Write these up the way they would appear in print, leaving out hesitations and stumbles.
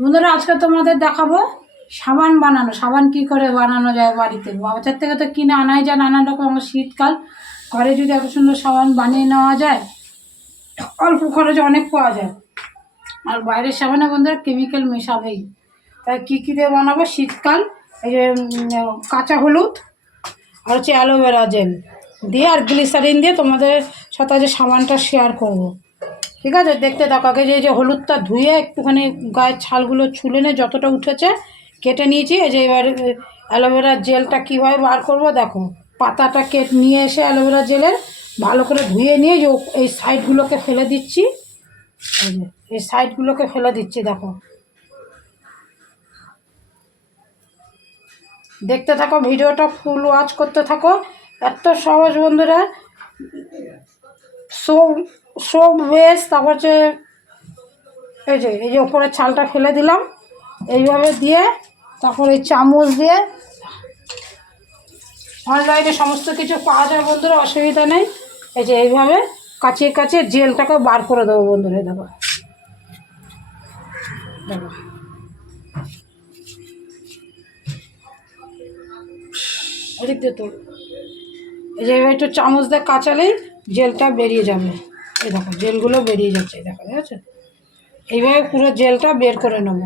বন্ধুরা আজকে তোমাদের দেখাবো সাবান বানানো। সাবান কি করে বানানো যায় বাড়িতে। বাজার থেকে তো কিনে আনাই যায় নানান রকম। আমার শীতকাল, ঘরে যদি এত সুন্দর সাবান বানিয়ে নেওয়া যায়, অল্প খরচে অনেক পাওয়া যায়। আর বাইরের সাবানে বন্ধুরা কেমিক্যাল মেশাবেই। তাই কী কী দিয়ে বানাবো শীতকাল, এই যে কাঁচা হলুদ আর হচ্ছে অ্যালোভেরা জেল দিয়ে আর গ্লিসারিন দিয়ে তোমাদের সাথে যে সাবানটা শেয়ার করব। ঠিক আছে, দেখতে থাকো। আগে যে হলুদটা ধুয়ে একটুখানি গায়ের ছালগুলো ছুলে নিয়ে যতটা উঠেছে কেটে নিয়েছি। এই যে এবার অ্যালোভেরার জেলটা কীভাবে বার করব দেখো। পাতাটা কেটে নিয়ে এসে অ্যালোভেরা জেলের ভালো করে ধুয়ে নিয়ে যে এই সাইডগুলোকে ফেলে দিচ্ছি। এই যে এই সাইডগুলোকে ফেলে দিচ্ছি দেখো। দেখতে থাকো, ভিডিওটা ফুল ওয়াচ করতে থাকো। এত সহজ বন্ধুরা, সোপ ওয়েস্ট। তারপর হচ্ছে এই যে ওপরের ছালটা ফেলে দিলাম এইভাবে দিয়ে। তারপর এই চামচ দিয়ে, অনলাইনে সমস্ত কিছু পাওয়া যায় বন্ধুরা, অসুবিধা নেই। এই যে এইভাবে কাচিয়ে কাচিয়ে জেলটাকে বার করে দেবো বন্ধুরা। দেখো দেখো এদিক দিয়ে তোল। এই যে এবার একটু চামচ দিয়ে কাচালেই জেলটা বেরিয়ে যাবে। এই দেখো জেলগুলো বেরিয়ে যাচ্ছে, এই দেখো দেখেছো। এইভাবে পুরো জেলটা বের করে নেব।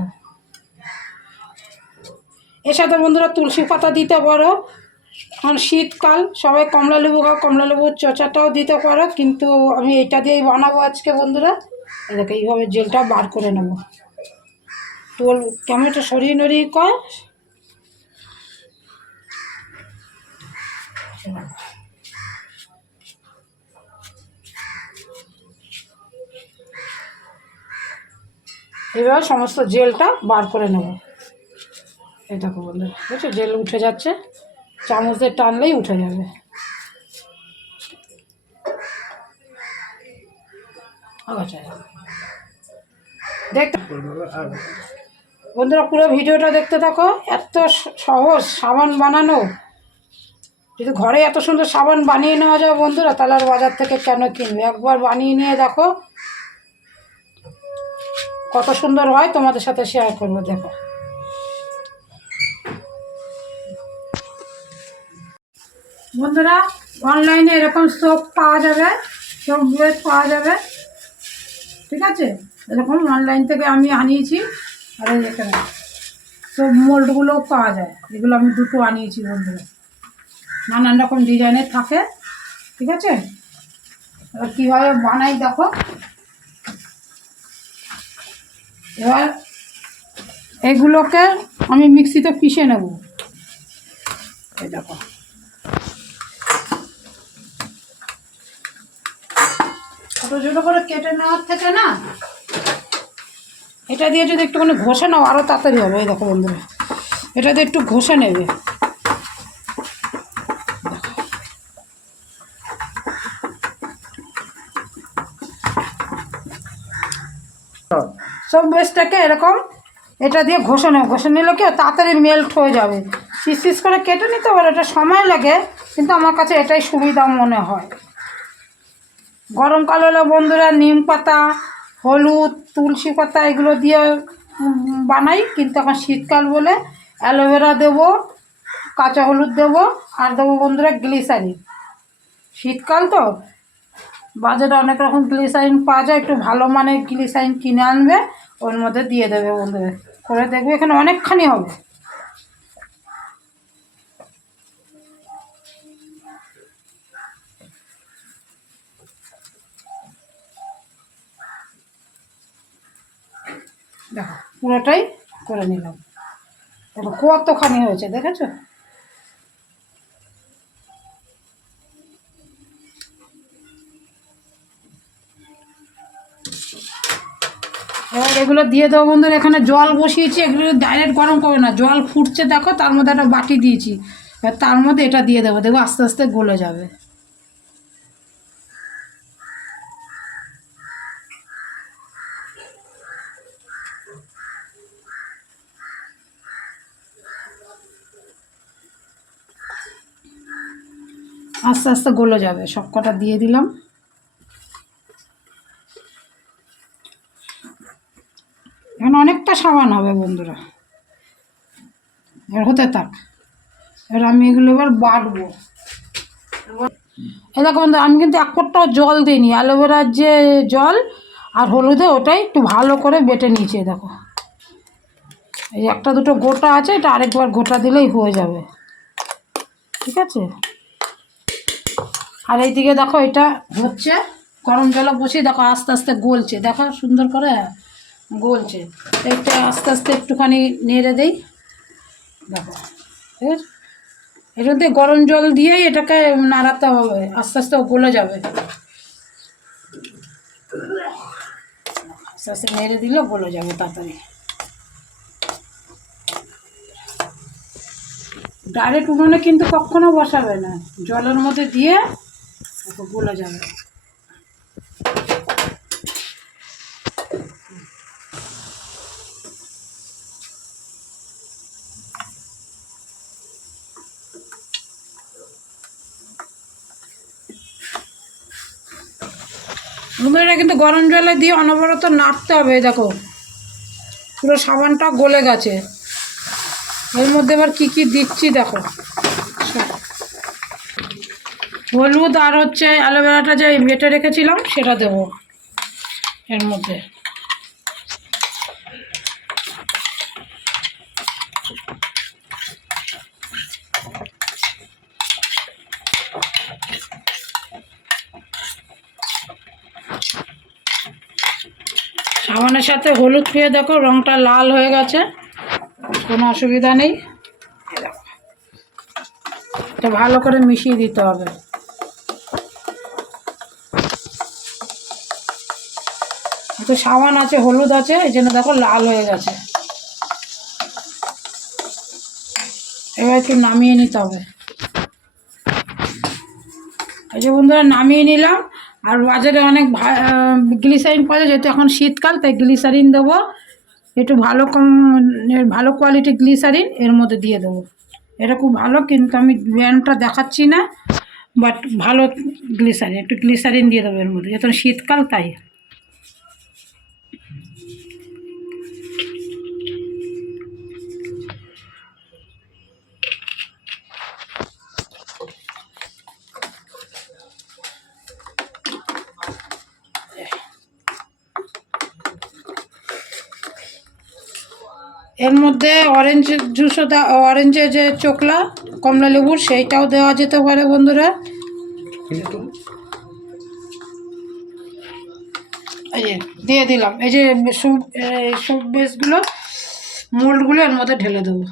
এর সাথে বন্ধুরা তুলসী পাতা দিতে পারো, কারণ শীতকাল সবাই কমলা লেবু খাও, কমলা লেবুর চচাটাও দিতে পারো, কিন্তু আমি এটা দিয়েই বানাবো আজকে বন্ধুরা। দেখো এইভাবে জেলটা বার করে নেব। তোল কেমন একটা সরিয়ে নড়িয়ে কর। এইভাবে সমস্ত জেলটা বার করে নেব। এই দেখো বন্ধুরা, বুঝছো জেল উঠে যাচ্ছে, চামচ দিয়ে টানলেই উঠে যাবে। আচ্ছা দেখতে বন্ধুরা পুরো ভিডিওটা দেখতে থাকো। এত সহজ সাবান বানানো। যদি ঘরে এত সুন্দর সাবান বানিয়ে নেওয়া যায় বন্ধুরা, তাহলে আর বাজার থেকে কেন কিনবে। একবার বানিয়ে নিয়ে দেখো কত সুন্দর হয়, তোমাদের সাথে শেয়ার করবো। দেখো বন্ধুরা, অনলাইনে এরকম সোপ পাওয়া যাবে, সোপ বেস পাওয়া যাবে। ঠিক আছে, এরকম অনলাইন থেকে আমি আনিয়েছি। আর এখানে সোপ মোল্ডগুলোও পাওয়া যায়, এগুলো আমি দুটো আনিয়েছি বন্ধুরা। নানান রকম ডিজাইনের থাকে। ঠিক আছে, এবার কীভাবে বানাই দেখো। এবার এগুলোকে আমি মিক্সিতে পিষে নেব। এই দেখো ছোটো ছোটো করে কেটে নেওয়ার থেকে না, এটা দিয়ে যদি একটুখানি ঘষে নাও আরও তাড়াতাড়ি হবে। এই দেখো বন্ধুরা, এটা দিয়ে একটু ঘষে নেবে। সব বেসটাকে এরকম এটা দিয়ে ঘষে নেবে। ঘষে নিলে কি তাড়াতাড়ি মেল্ট হয়ে যাবে। পিস পিস করে কেটে নিতে পারে, এটা সময় লাগে, কিন্তু আমার কাছে এটাই সুবিধা মনে হয়। গরমকাল হলে বন্ধুরা নিম পাতা, হলুদ, তুলসী পাতা এগুলো দিয়ে বানাই, কিন্তু এখন শীতকাল বলে অ্যালোভেরা দেবো, কাঁচা হলুদ দেবো, আর দেবো বন্ধুরা গ্লিসারিন। শীতকাল তো বাজারে অনেক রকম গ্লিসারিন পাওয়া যায়, একটু ভালো মানের গ্লিসারিন কিনে আনবে, ওর মধ্যে দিয়ে দেবে বন্ধুরা। করে দেখবে এখানে অনেকখানি হবে। দেখো পুরোটাই করে নিলাম। দেখো কতখানি হয়েছে দেখেছো। এবার এগুলো দিয়ে দেবো বন্ধুরা। এখানে জল বসিয়েছি, এগুলো ডাইরেক্ট গরম করবে না, জল ফুটছে দেখো, তার মধ্যে একটা বাটি দিয়েছি, এবার তার মধ্যে এটা দিয়ে দেবো। দেখো আস্তে আস্তে গলে যাবে। আস্তে আস্তে গলে যাবে। সব কটা দিয়ে দিলাম। এখন অনেকটা সাবান হবে বন্ধুরা, এবার হতে থাক। এবার আমি এগুলো এবার বাটবো। এই দেখো বন্ধু, আমি কিন্তু এক ফোঁটাও জল দিইনি, অ্যালোভেরার যে জল আর হলুদে ওটাই একটু ভালো করে বেটে নিয়েছি। দেখো এই একটা দুটো গোটা আছে, এটা আরেকবার গোটা দিলেই হয়ে যাবে, ঠিক আছে। আর এইদিকে দেখো এটা হচ্ছে, গরম জলে বসিয়ে দেখো আস্তে আস্তে গলছে, দেখো সুন্দর করে গলছে। এটা আস্তে আস্তে একটুখানি নেড়ে দেই। দেখো এটাতে গরম জল দিয়েই এটাকে নাড়াতে হবে, আস্তে আস্তে গলে যাবে। আস্তে আস্তে নেড়ে দিলে গলে যাবে তাড়াতাড়ি। ডাইরেক্ট উনুনে কিন্তু কখনো বসাবে না, জলের মধ্যে দিয়ে গলে যাবে। এটা কিন্তু গরম জলে দিয়ে অনবরত নাড়তে হবে। দেখো পুরো সাবানটা গলে গেছে। এর মধ্যে এবার কী কী দিচ্ছি দেখো, হলুদ আর হচ্ছে অ্যালোভেরাটা যে বেটে রেখেছিলাম সেটা দেবো এর মধ্যে। সাবানের সাথে হলুদ পেয়ে দেখো রঙটা লাল হয়ে গেছে, কোনো অসুবিধা নেই। এটা ভালো করে মিশিয়ে দিতে হবে। একটু সাবান আছে, হলুদ আছে, এই জন্য দেখো লাল হয়ে গেছে। এবার একটু নামিয়ে নিতে হবে। এই যে বন্ধুরা নামিয়ে নিলাম। আর বাজারে অনেক গ্লিসারিন পাওয়া যায়, যেহেতু এখন শীতকাল তাই গ্লিসারিন দেবো, একটু ভালো কোয়ালিটির গ্লিসারিন এর মধ্যে দিয়ে দেবো। এটা খুব ভালো, কিন্তু আমি ব্র্যান্ডটা দেখাচ্ছি না, বাট ভালো গ্লিসারিন, একটু গ্লিসারিন দিয়ে দেবো এর মধ্যে, যেহেতু শীতকাল তাই। এর মধ্যে অরেঞ্জ জুসও অরেঞ্জের যে চোকলা কমলা লেবুর সেইটাও দেওয়া যেতে পারে বন্ধুরা। এই যে দিয়ে দিলাম, এই যে সব বেসগুলো মোল্ডগুলো এর মধ্যে ঢেলে দেবো।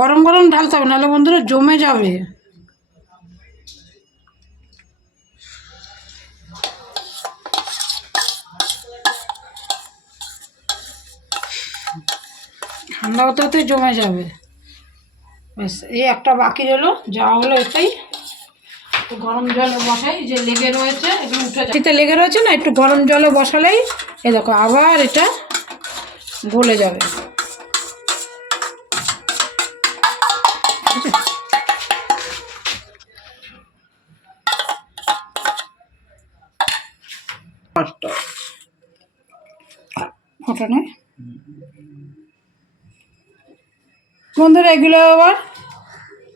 গরম গরম ঢালতে হবে, নাহলে বন্ধুরা জমে যাবে। ঠান্ডা হতে হতে জমে যাবে। ব্যাস এই একটা বাকি রইলো, যা হলো এটাই। গরম জলে বসাই, যে লেগে রয়েছে এগুলো উঠে যাতে লেগে রয়েছে না, একটু গরম জলে বসালেই এ দেখো আবার এটা গলে যাবে। ফোটানে বন্ধুরা এগুলো আবার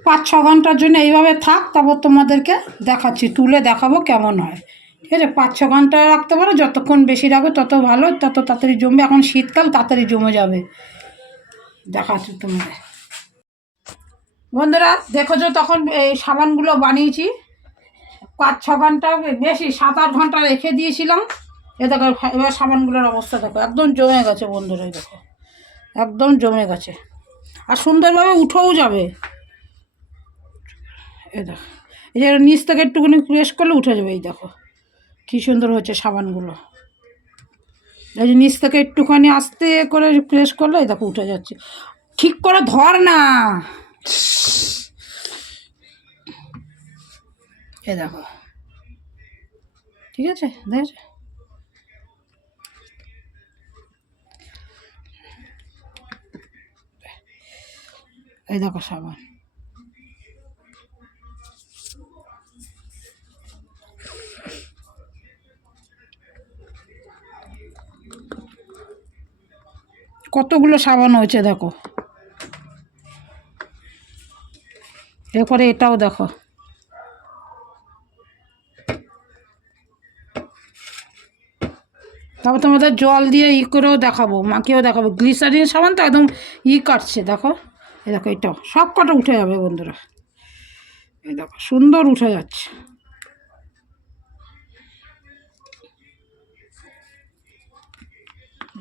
5-6 ঘন্টার জন্য এইভাবে থাক, তারপর তোমাদেরকে দেখাচ্ছি, তুলে দেখাবো কেমন হয়। ঠিক আছে, 5-6 ঘন্টা রাখতে পারো, যতক্ষণ বেশি রাখো তত ভালো, তত তাড়াতাড়ি জমবে। এখন শীতকাল, তাড়াতাড়ি জমে যাবে। দেখাচ্ছি তোমাদের বন্ধুরা, দেখো যে তখন এই সাবানগুলো বানিয়েছি 5-6 ঘন্টা, বেশি 7-8 ঘন্টা রেখে দিয়েছিলাম। এ দেখো এবার সাবানগুলোর অবস্থা দেখো, একদম জমে গেছে বন্ধুরা, দেখো একদম জমে গেছে, আর সুন্দরভাবে উঠেও যাবে। এ দেখো এই যে নিচ থেকে একটুখানি প্রেস করলে উঠে যাবে। এই দেখো কী সুন্দর হচ্ছে সাবানগুলো। এই যে নিচ থেকে একটুখানি আস্তে করে প্রেস করলে এই দেখো উঠে যাচ্ছে। ঠিক করে ধর না, এ দেখো ঠিক আছে, দেখ এই দেখো সাবান। কতগুলো সাবান হয়েছে দেখো। এরপরে এটাও দেখো, তারপর তোমাদের জল দিয়ে করেও দেখাবো, মাকেও দেখাবো। গ্লিসারিন সাবান তো একদম কাটছে দেখো। এই দেখো এটাও সব কটা উঠে যাবে বন্ধুরা, এই দেখো সুন্দর উঠে যাচ্ছে।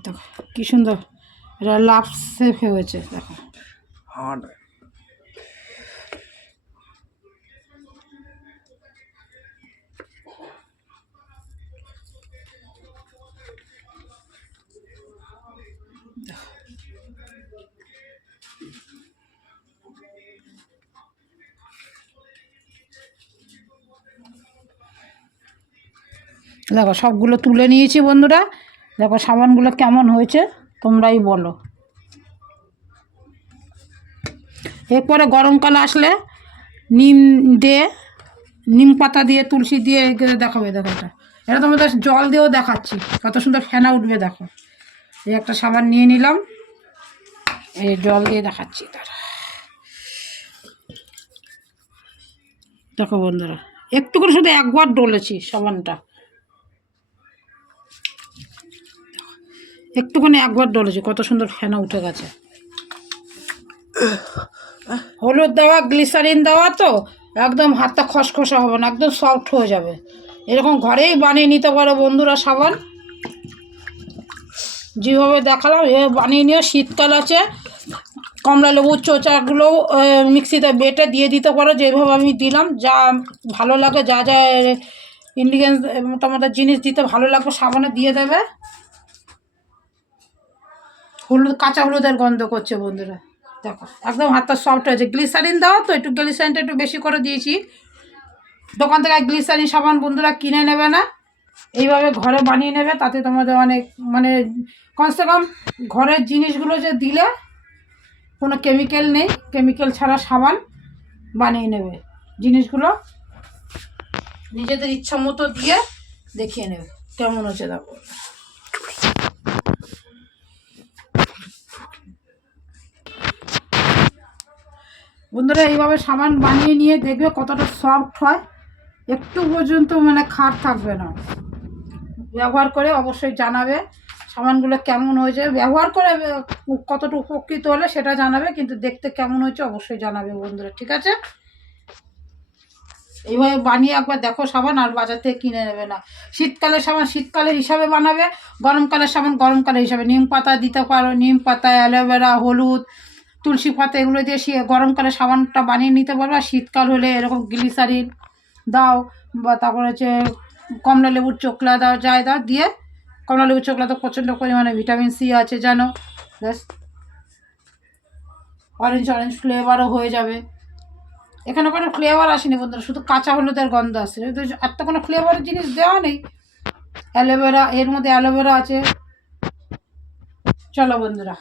দেখো কি সুন্দর এটা লাভ সেফ হয়েছে দেখো। দেখো সবগুলো তুলে নিয়েছি বন্ধুরা। দেখো সাবানগুলো কেমন হয়েছে তোমরাই বলো। এরপরে গরমকাল আসলে নিম পাতা দিয়ে তুলসী দিয়ে দেখাবে। দেখো এটা তোমাদের জল দিয়েও দেখাচ্ছি, কত সুন্দর ফেনা উঠবে দেখো। এই একটা সাবান নিয়ে নিলাম, এই জল দিয়ে দেখাচ্ছি তারা। দেখো বন্ধুরা একটু করে শুধু একবার ডলেছি সাবানটা, একটুখানি একবার ডলেছি, কত সুন্দর ফেনা উঠে গেছে। হলুদ দেওয়া, গ্লিসারিন দেওয়া তো একদম হাতটা খসখসা হবে না, একদম সফট হয়ে যাবে। এরকম ঘরেই বানিয়ে নিতে পারো বন্ধুরা সাবান, যেভাবে দেখালাম এভাবে বানিয়ে নিও। শীতকাল আছে, কমলা লেবুর চোচাগুলো মিক্সিতে বেটে দিয়ে দিতে পারো, যেভাবে আমি দিলাম। যা ভালো লাগে, যা যা ইনগ্রিডিয়েন্টস তোমাদের জিনিস দিতে ভালো লাগবে সাবানে দিয়ে দেবে। কাঁচা হলুদের গন্ধ করছে বন্ধুরা, দেখো একদম হাতটা সফট হয়েছে। গ্লিসারিন দাও তো, একটু গ্লিসারিনটা একটু বেশি করে দিয়েছি। দোকান থেকে গ্লিসারিন সাবান বন্ধুরা কিনে নেবে না, এইভাবে ঘরে বানিয়ে নেবে। তাতে তোমাদের অনেক কমসে কম ঘরের জিনিসগুলো যে দিলে কোনো কেমিক্যাল নেই, কেমিক্যাল ছাড়া সাবান বানিয়ে নেবে। জিনিসগুলো নিজেদের ইচ্ছা মতো দিয়ে দেখিয়ে নেবে কেমন হচ্ছে দেখো। বন্ধুরা এইভাবে সাবান বানিয়ে নিয়ে দেখবে কতটা সফট হয়, একটু পর্যন্ত খাট থাকবে না। ব্যবহার করে অবশ্যই জানাবে সাবানগুলো কেমন হয়েছে, ব্যবহার করে কতটা উপকৃত হলে সেটা জানাবে, কিন্তু দেখতে কেমন হয়েছে অবশ্যই জানাবে বন্ধুরা, ঠিক আছে? এইভাবে বানিয়ে একবার দেখো সাবান, আর বাজার থেকে কিনে নেবে না। শীতকালের সাবান শীতকালের হিসাবে বানাবে, গরমকালের সাবান গরমকালের হিসাবে। নিম পাতা দিতে পারো, নিম পাতা, অ্যালোভেরা, হলুদ, তুলসী পাতা এগুলো দিয়ে গরমকালে সাবানটা বানিয়ে নিতে পারো। আর শীতকাল হলে এরকম গ্লিসারিন দাও, বা তারপরে হচ্ছে কমলা লেবুর চোকলা দাও, যাই দাও দিয়ে। কমলা লেবুর চোকলা তো প্রচণ্ড পরিমাণে ভিটামিন সি আছে জানো, ব্যাস অরেঞ্জ অরেঞ্জ ফ্লেভারও হয়ে যাবে। এখানে কোনো ফ্লেভার আসেনি বন্ধুরা, শুধু কাঁচা হলুদের গন্ধ আসছে, আর তো কোনো ফ্লেভারের জিনিস দেওয়া নেই। অ্যালোভেরা, এর মধ্যে অ্যালোভেরা আছে। চলো বন্ধুরা।